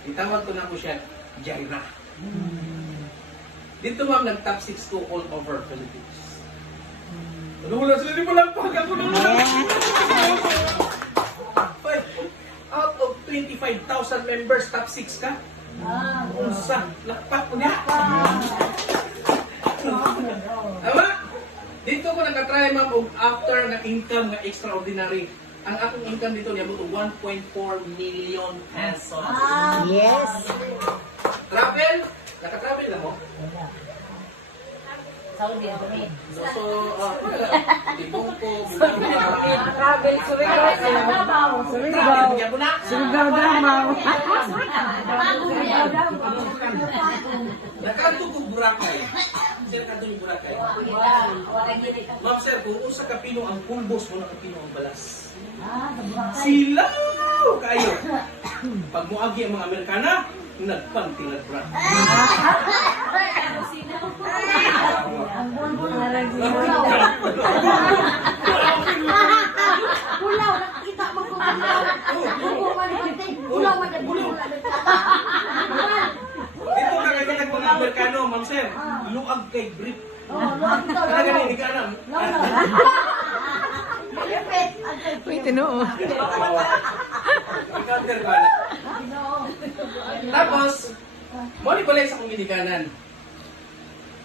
Itawag ko na ko siya, Jaira. Dito ma'am, nag-top 6 ko all over Philippines. Ano mo na sila, di mo lang pag ako na out of 25,000 members, top 6 ka? Unsa, lakpak mo niya. Tama? Dito ko nakatry ma'am og after nga income nga extraordinary. Ang akong income dito niya mo 1.4 million pesos. Yes. Travel? Naka-travel na mo? Saudi Arabia. So, ibong ko, bilang Travel, Surigao. travel, niya mo na. Surigao Davao. Nakanto ko Boracay. Sir, kanto yung Boracay. Ma'am sir, kung usa ka pino ang pulbos mo na ka pino ang balas. Silaw kayo. Pag muagi ang mga Amerikana, nagpantilad bra. Ang buwan-buwan Pulaw, nakakita mo ko pulaw. Pulaw, pulaw. Dito ka kayo mga Amerikano, ma'am sir. Luag kay grip. Kaya ganun, hindi ka alam. Uy, tinoo. Encounter ko na. Tapos, mali balay sa kong ginikanan.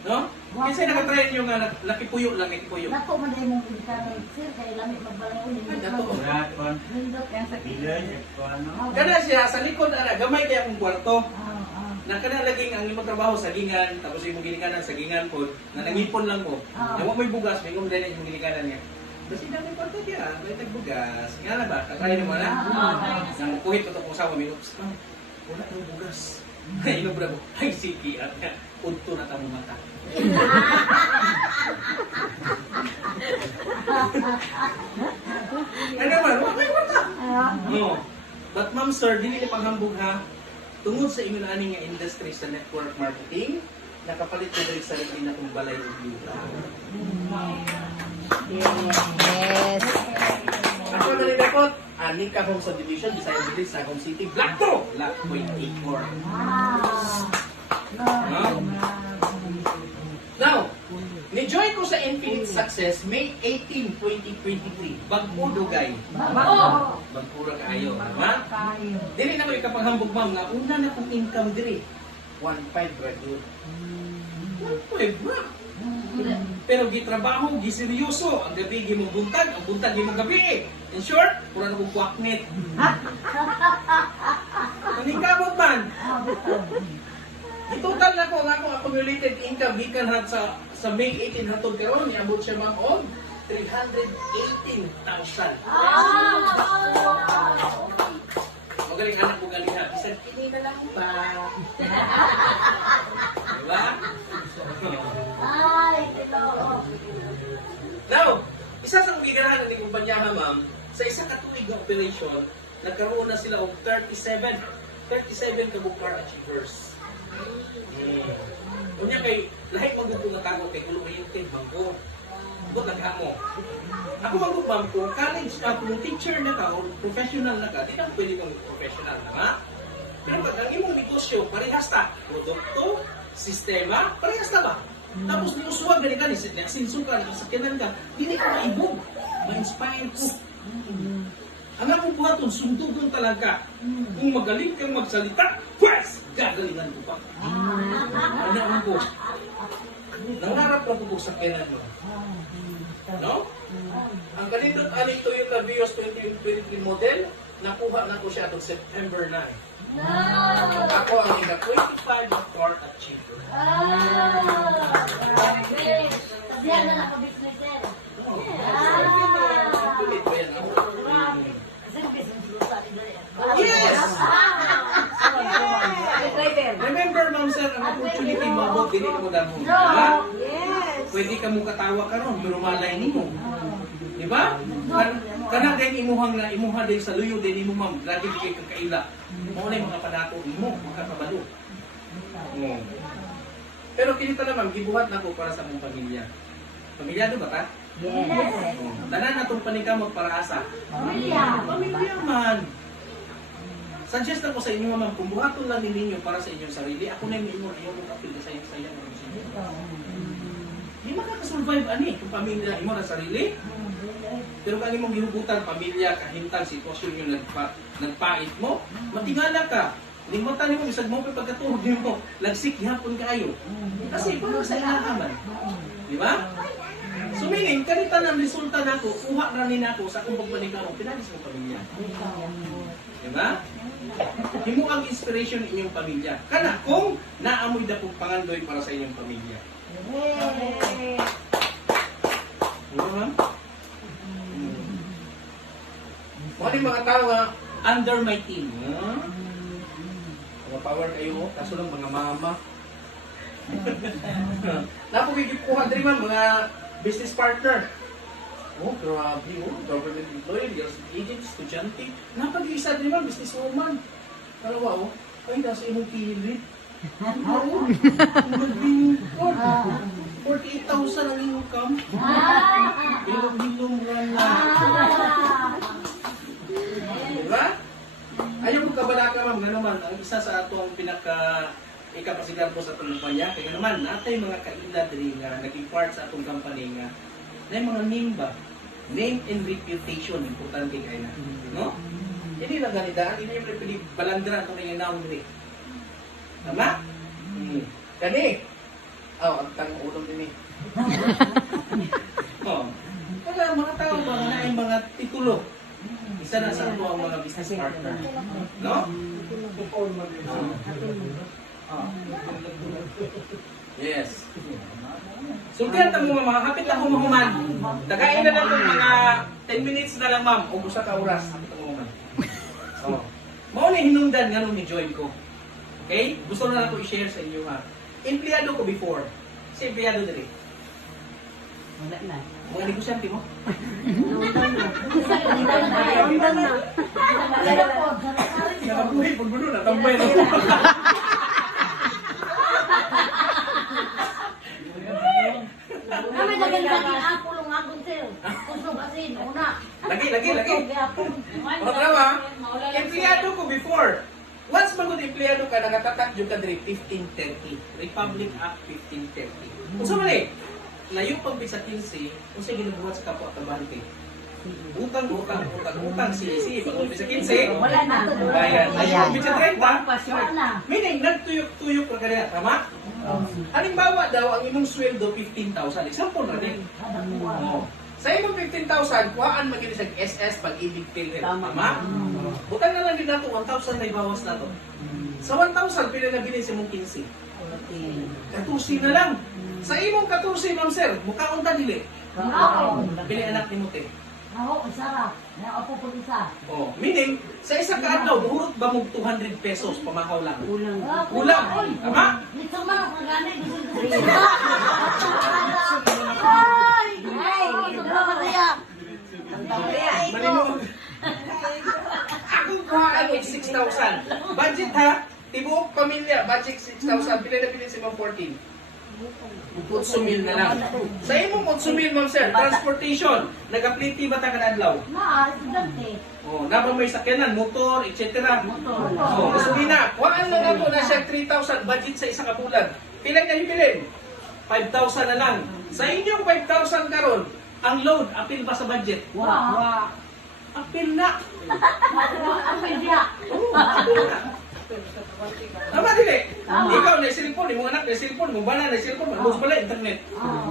No? Kasi nakatry nyo nga, nakipuyo lang, nakipuyo. Naku, maday mong pinikanan, sir, kaya lamit magbalaw. Ay, nato. Wala, kon. Nindot yan sa Bilay, ano? Kana siya, sa likod, gamay kaya akong kwarto. Ah, Na kana laging ang imong trabaho sa gingan, tapos imong ginikanan sa gingan po, na nangipon lang ko. Yung may bugas, may kumdala yung ginikanan niya. Kasi dami kwarto niya, may tagbugas. Nga na ba? Kakaya mo na? Nang kuhit ko ito kung sawa, may ups. Wala yung bugas. Inom na mo. Ay, sige. At nga, punto na tamo mata. Ano naman? Wala kayo mata. No. But ma'am sir, dili ni panghambog ha. Tungod sa inyo na nga industry sa network marketing, nakapalit ko diri sa rin na kung balay o yuta. Yes. Ako na rin dakot, Anika Home Subdivision, Visayas City, Sagom City, Block 2, Lot 24. Now, ni-join ko sa Infinite Success May 18, 2023. Bagpo dugay. Bagpo ra kaayo. Ha? Dili na ko ikapanghambog ma'am nga una na kong income diri. 1.5 graduate. 1.5 bra. Pero gitrabaho, giseryoso. Ang gabi gimong buntag, ang buntag gimong gabi. In short, pura na kong kwaknet. Ang ikabot man. Itotal na ko ang akong accumulated income gikan hat sa May 18 hatod karon niabot siya ma'am og 318,000. Magaling anak ko galing ha. Bisan kini na lang ba? Diba? ay, ito. Now, isa sa giganahan ng kumpanya ma'am, sa isa ka tuig na operation, nagkaroon na sila og 37 ka car achievers. Unya kay lahi magugong nga tago kay kulo oriented manggo. But mo. Ako magugmam ko college kung teacher na ka o professional na ka, di na pwede kang professional na nga. Pero pag ang imong negosyo, parehas ta. Produkto, sistema, parehas ta ba? Tapos di usuwag gani kani sinsukan sa sakyanan ka, dili ka maibog, ma-inspire ko. Ang akong buhaton, sundugon talaga. Kung magaling kang magsalita, pwes, gagalingan ko pa. Ano ko? Nangarap lang ko sa sakyanan mo. No? Ang ganito aling Toyota Vios 2023 model, nakuha na ko siya itong September 9. Ako ang ika-25 na car achiever. Diyan na naka-business sir. Kulit ba yan ako? Sir, business lusa ni Dali. Yes! Remember, ma'am sir, ang opportunity mabot, dili mo damo. Diba? Pwede ka mong katawa ka ron, marumalay ni mo. Diba? Kanang din imuhang na imuha din sa luyo din imo ma'am, lagi kay kakaila. Mo na yung mga padato imo, makakabalo. Pero kinita naman, gibuhat na ko para sa mong pamilya. Pamilyado ba ta? Yes. Tanan na itong panikamot para asa. Pamilya. Pamilya man. Suggest ako sa inyo ma'am, kung buhaton lang ninyo para sa inyong sarili, ako na yung inyo, ayaw mo kapil sa iyo sa iyo. Di makakasurvive ani kung pamilya imo na sarili. Pero kung imong gihugutan pamilya, kahintang sitwasyon yung nagpait mo, matingala ka. Limatan mo, isag mo pa pagkatuhod mo, lagsik hapon kayo. Kasi para sa ilahaman. Di ba? So meaning, kanita ng resulta na ko, kuha na rin ako sa akong pagpanigaro, pinalis mo pamilya. Di ba? Himo ang inspiration inyong pamilya. Kana kung naamoy na pong pangandoy para sa inyong pamilya. Ano ma'am? Mga mga tao nga, under my team. Mga power kayo, kaso lang mga mama. Napagigip ko hadri man, mga business partner. Oh, grabe, oh. Government employee, agent, estudyante. Napag-iisa din man, business woman. Dalawa, oh. Ay, nasa imong pilit. Oo. Mag-bingkod. 48,000 ang income. Bilong-bilong lang na. Diba? Ayaw mo kabalaka, ma'am. Nga naman, ang isa sa atong ikapasigar po sa kumpanya, kaya naman, natay mga kaila diri nga, naging part sa atong company nga, na yung mga name ba? Name and reputation, importante kayo na. No? Hindi lang ganidaan, hindi yung pwede balandra ito na yung naon rin. Tama? Kani, Oh, ang tang ulong din eh. Oh. Kaya mga tao mga na yung mga titulo. Isa na sa ato ang mga business partner. No? Yes. Sultihan ta mo mga hapit lang humahuman. Tagain na lang itong mga 10 minutes na lang ma'am o usa ka oras hapit lang humahuman. Oh. Mao ni hinungdan nganong ni join ko. Okay? Gusto na lang ko i-share sa inyo ha. Empleyado ko before. Si empleyado diri. Wala na. Mga negosyante mo. Nakabuhay pag bulo na tambay na. Kami lagyan sa ako lang akong sir. Kusog asin, una. Lagi. Mga trawa, empleyado ko before. Once magod empleyado ka, nagatatak yung kadri 1530. Republic Act 1530. Kung saan mali, layo pag sa 15, kung saan ginabuhat sa kapwa tabante. Utang, si pag sa 15, Wala na. bayan. Layo pag sa 30, Wala na. meaning nagtuyok-tuyok ka kanina, tama? Halimbawa daw, ang imong sweldo 15,000. Example na din. Oh. Sa imong 15,000, kuhaan magiging sa SS pag-ibig PhilHealth. Tama? Butang na lang din nato, 1,000 na ibawas na to. Sa 1,000, pila na bilhin sa imong 15. 14 na lang. Sa imong 14, ma'am sir, mukhaon ta dili. Oo. Pili anak ni Mute. Oo, sarap. Ako po isa. Oh, meaning, sa isa ka adlaw, buhurot ba mo 200 pesos pamakaw lang? Kulang. Kulang. Tama? Dito man ako ganit. Ay! Ay! Malimog. Akong kuhaan og 6,000. Budget ha? Tibuok pamilya, budget 6,000. Pila na bilhin si ma'am 14. 8,000 na lang. Sa imong 8,000 ma'am sir, transportation, nag-apliti ba ta kada adlaw? Estudyante. Oh, naba may sakyanan, motor, etc. Oh, gasolina. Kuhaan lang ako na siya 3,000 budget sa isang kabulan. Pila kayo bilhin? 5,000 na lang. Sa inyong 5,000 karon, ang load apil ba sa budget? Wow. Apil na. Ang pwedya. Oh, apil na. Tama dili. Ikaw na cellphone, imong anak na cellphone, mo bana na cellphone, mo bala internet.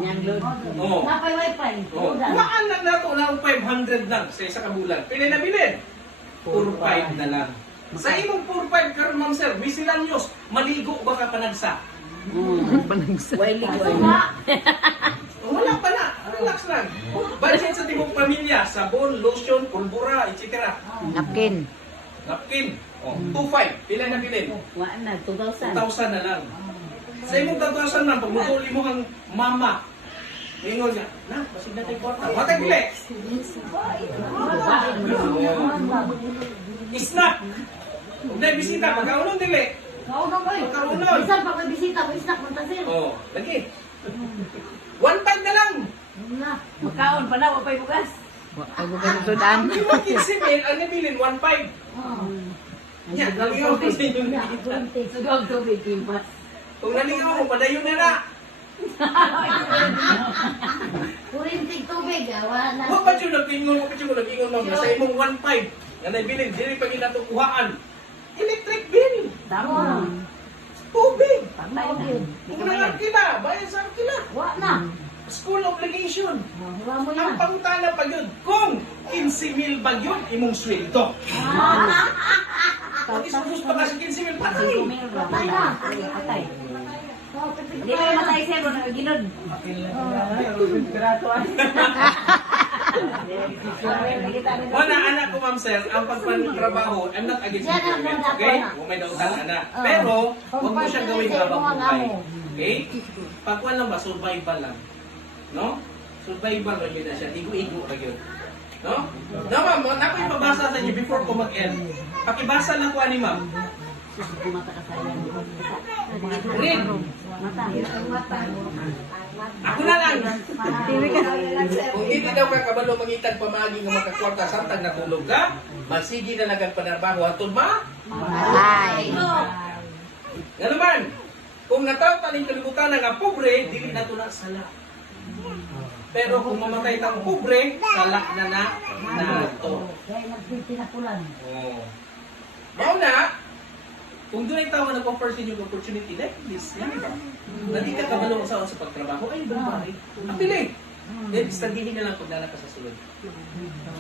Yang load. Oh. Napay wifi. Oh, kuhaan lang nato na 500 lang sa isa ka bulan. Pila na bilhin? 4,500 na lang. Sa imong 4,500 karon ma'am sir, miscellaneous, maligo ba ka panagsa? Wala pa na. Relax lang. Budget sa tibok pamilya, sabon, lotion, pulbura, etc. Napkin. Napkin. Oh, 2,500. Pila na bilhin? Wala na. 2,000. 2,000 na lang. Sa imong 2,000 lang, pag mutuli mo ang mama, ingon nga, na, basig na tayo kwarta. Matag bili. Snack. Huwag na bisita, magkaunon dili. Kaunon ko eh. Kaunon. Bisan pa may bisita, may snack man tasir. Oh, lagi. 1,500 na lang. Na. Makaon pa na. Wapay bukas. Ay, bukan ito daan. Yung mga 15,000, ang nabilin, 1,500. Yan, nalingaw ko sa inyo nakikita. Sugog tubig. Kimpas. Kung nalingaw mo, padayon na na. Kurintig tubig. Wala na. Huwag pa siya nag-ingon ma'am, sa imong 1,500. Yan ay bilin, dili pa gina ito kuhaan. Electric bill. Tama. Tubig. Patay na. Kung nangangkila, bayan sa arkila. Wala na. School obligation. Wala mo Ang yan. pangutana pa yun, kung 15,000 ba yun, imong sweldo. Pag ispus pa kasi 15,000, patay. Patay na. Patay. Oh, pipig Hindi pa kayo yan. matay sir. Wala ka ginod. Wala anak ko ma'am sir, ang pagpantrabaho, I'm not against Yan ang employment, mga okay? anak. Kung may dautan anak. Oo. Pero, huwag mo siya gawin habang Mga buhay. amo. Okay? Pagkuhan lang ba, survival lang. No? Survival lang yun na siya, igo-igo lang yun. No? No ma'am, nako'y pabasa sa inyo before ko mag-end. Pakibasa lang ko ni ma'am. Mata ka sayang. Read. Mata. Ako na lang. Kung hindi daw ka kabalo mangitag pamagi nga makakwarta samtang natulog ka, magsige na lang ang panarbaho atol ma. Ay. Nga naman, kung nataw taning kalibutan nga pobre, dili na to na sala. Pero kung mamatay tang pobre, sala na to. Kaya nagpipinapulan. Oh. Mao na, Kung doon ay tao na nag-offer sa inyo ng opportunity like this, yan ba? Na di ka kabalo sa pagtrabaho, ay bumari. Ang pili. Then, studyhin na lang kung nalaka sa sulod.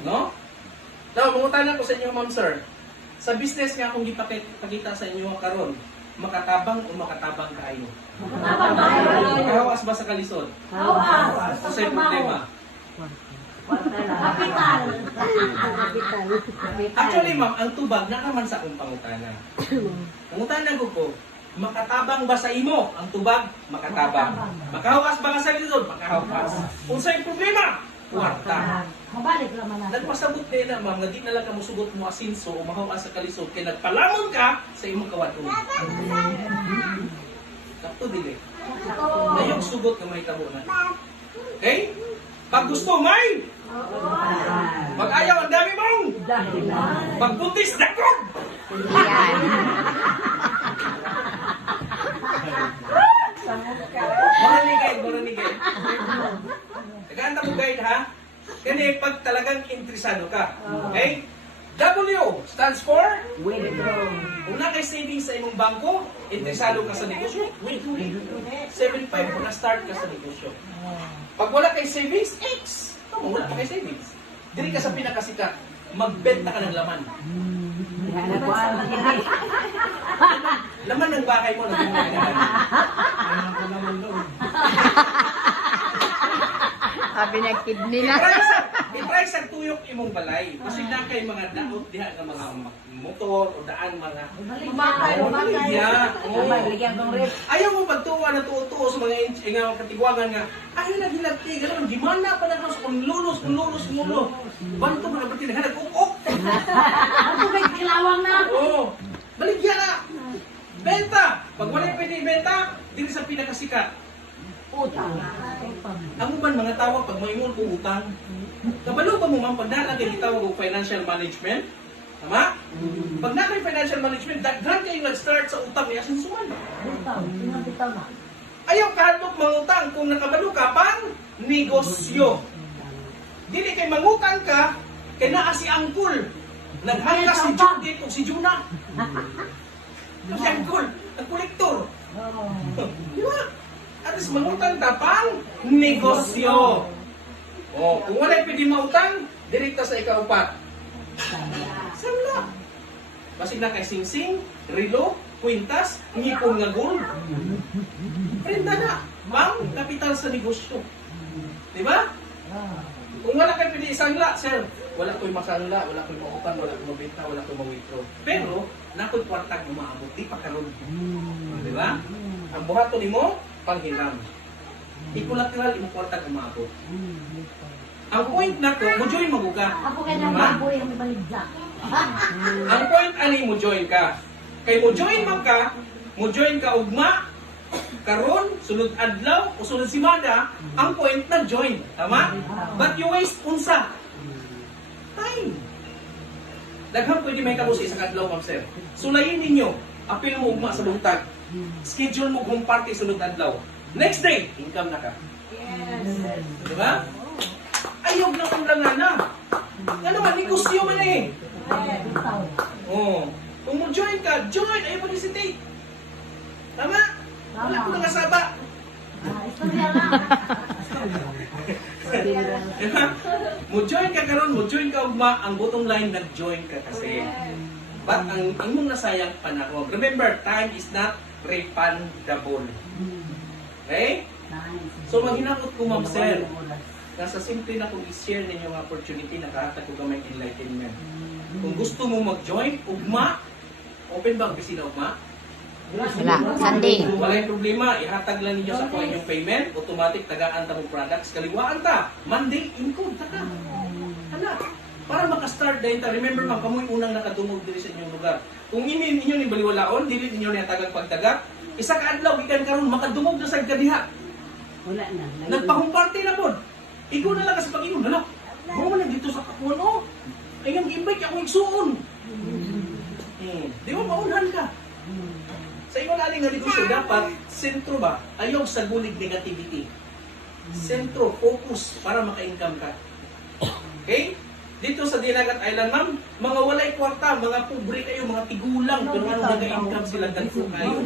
No? Now, mangutanan ko sa inyo, ma'am sir. Sa business nga kung ipakita sa inyo karon, makatabang o makatabang kayo? Makahawas ba sa kalisod? Awas. O sa'yo problema? Kapital. Actually, ma'am, ang tubag na naman sa akong pangutana. Pangutana ko po, makatabang ba sa imo ang tubag? Makatabang. Makahawas ba ka sa lisod? Makahawas. Kung sa'yo problema, kwarta. Mabalik naman natin. Nagpasabot din na, ma'am, na di na lang ka musugot mo asinso o mahawas sa kalisod, kaya nagpalamon ka sa imong kawato. Kapto dili. Ngayong sugot na may tabo na. Okay? Pag gusto, may! Pag ayaw, ang dami mong! Pag buntis, dakog! Yan. Moranigay. Naganda mo guide ha? Kani pag talagang interesado ka. Okay? W stands for kung na kay savings sa imong bangko, interesado ka sa negosyo, withdraw. 7.5 kung na-start ka sa negosyo. Pag wala kay savings, X. Wala pa kay savings. Dili ka sa pinakasikat, magbenta ka ng laman. Laman ng bahay mo, nabenta ka ng Sabi niya, kidney na. I-try sa tuyok imong balay. Kasi na kay mga daot diha nga mga motor o daan mga yeah. Ayaw mo pagtuwa na tuo-tuo sa mga nga katigwagan nga ayaw na ginagti gano'n gimana pa na sa kung lulos banto mga kapatid na nag-ukok Ako may kilawang na. oo baligya na benta pag wala pwede ibenta dili sa pinakasikat Utang. ang uban mga tawag pag maingon ko utang kabalo ba mo man pag nalagay gitawag og financial management tama? Pag na may financial management, daghan kayo nag-start sa utang ni asin suman. Bitaw na. Ayaw kahadlok mangutang kung nakabalo ka pang negosyo. Dili kay mangutang ka, kay naa si Angkol. Naghangkas si Judith o si Juna. Si Angkol, ang kolektor. Di ba? At least mangutang ka pang negosyo. O, kung wala pwede mautang, direkta sa ikaupat. Sala. Basig na kay singsing, relo, kwintas, ngipon nga gold. Prenda na, pang kapital sa negosyo. Di ba? Kung wala kayo pwede isangla, sir, wala ko'y masangla, wala ko'y mautang, wala ko'y mabenta, wala ko'y mawithdraw. Pero, nako'y kwartag umaabot, di pa karon. Di ba? Ang buhato ni mo, panghiram. Ikulateral, imong kwartag umaabot. Ang point na to, mo join maguga. Ako kaya nang baboy ang baligya. Ang point ani mo join ka. Kay mo join man ka, mo join ka ugma karon sunod adlaw o sunod simana, ang point na join, tama? But you waste unsa? Time. Daghang pwede may kabusi sa adlaw, ma'am sir. Sulayin ninyo, apil mo ugma sa buntag. Schedule mo kung party sunod adlaw. Next day, income na ka. Yes. Di ba? Ayog na kung lang na. Ano man, negosyo man eh. Bitaw. Oh. Kung mo join ka, join! Ayaw mag-hesitate. Tama? Wala ko nang asaba. Istorya lang. Diba? Mo join ka karon, mo join ka ugma, ang bottom line, nag-join ka kasi. But ang imong nasayang panahon. Remember, time is not refundable. Okay? So maghinakot ko, ma'am sir. Nasa simple na kung i-share ninyo ang opportunity, nakahatag ko gamay enlightenment. Kung gusto mo mag-join, ugma, open ba ang opisina ugma? Wala. Sunday. Walang problema, ihatag lang ninyo sa kuha inyong payment, automatic tagaan ta mo products, kaliwaan ta, Monday, income ta ka. Hala, para makastart dahil ta, remember ma'am, kamoy unang nakadungog diri sa inyong lugar. Kung inyo ni baliwalaon, dili ninyo ni hatagang pagtaga, isa ka adlaw, ikan karon makadungog na sa kadiha. Wala na. Nagpahumparte na po. Ikaw na lang kasi pag-inom, hala, mo man dito sa kapuan, oh. Ay nga gimbay ako igsuon. Di mo maunhan ka. Sa iyong aling nga negosyo, dapat sentro ba? Ayaw sa gulig negativity. Sentro, focus para maka-income ka. Okay? dito sa Dinagat Island, ma'am, mga walay kwarta, mga pobre kayo, mga tigulang, pero ano nag-income sila dito kayo.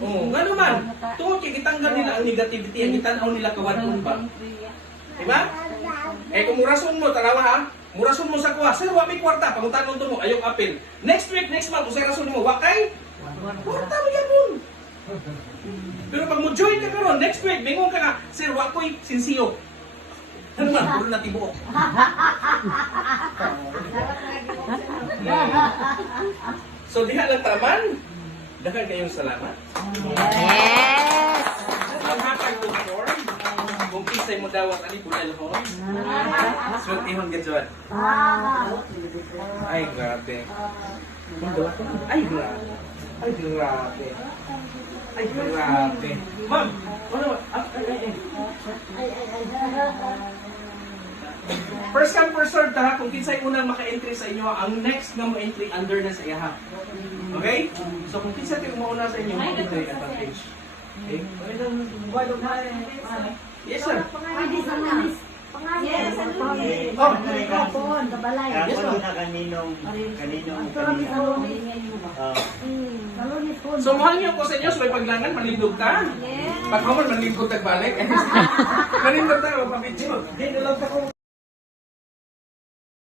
Oo, nga naman. Tungkol kay kitanggal nila ang negativity, ang itanaw nila kawadon ba? Diba? Eh kung murason mo, tanawa ha, murason mo sa kuha, sir, wami kwarta, pangutan mo, ayong apel. Next week, next month, kung sa'yo rason mo, wakay, kwarta mo yan nun. Pero pag mo join ka karon next week, bingon ka nga, sir, wakoy, sinsiyo. Ano man, puro na tibuok. So, diha lang taman. Dakan kayong salamat. Yes! Ang hatag ko form, kung kisay mo dawat ani bulal ho. Sweltihon gadjot. Ay, grabe. Ay, grabe. Ay, grabe. Ay, grabe. Ma'am, ano ba? First come, first served ha. Kung kinsay unang maka-entry sa inyo, ang next na mo-entry under na sa iyaha. Okay? So kung kinsay kayo mauna sa inyo, mag-entry advantage. Okay? Yes, sir. Yes, Oh, Kapon, kabalay. Yes, ma'am. na kaninong So mahal niyo po sa inyo, so may paglangan, manlindog ka. Pag humor, manlindog tagbalik. Manlindog tayo, mapapidyo. Hindi, nalang ako.